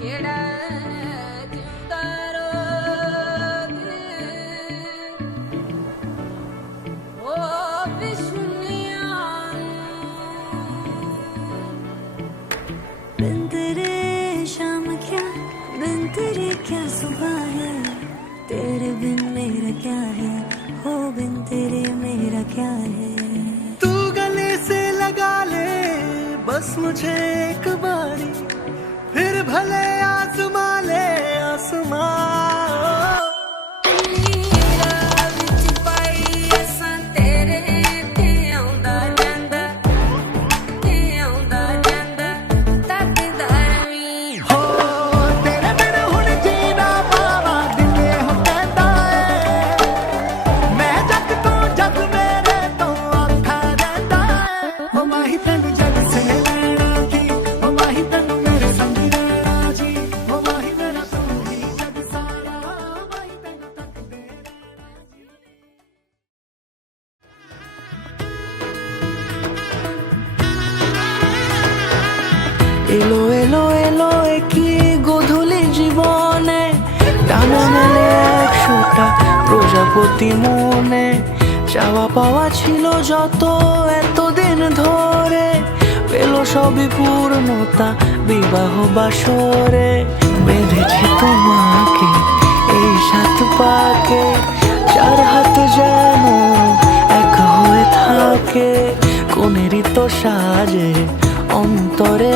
बिन तेरे शाम क्या, बिन तेरे क्या सुबह है, तेरे बिन मेरा क्या है, हो बिन तेरे मेरा क्या है। तू गले से लगा ले बस मुझे एक बारी, फिर भले आसमा ले आसमां। এলো এলো এলো কি গধূলি জীবনে, টানা মেলে 100টা প্রজাপতি মনে। চাওয়া পাওয়া ছিল যত এতদিন ধরে, পেল সবই পূর্ণতা বিবাহ বাসরে। বেঁধেছি তোমাকে এই 7 পাকে, 4 হাত যেন এক হয়ে থাকে। কোনেরই তো সাজে অন্তরে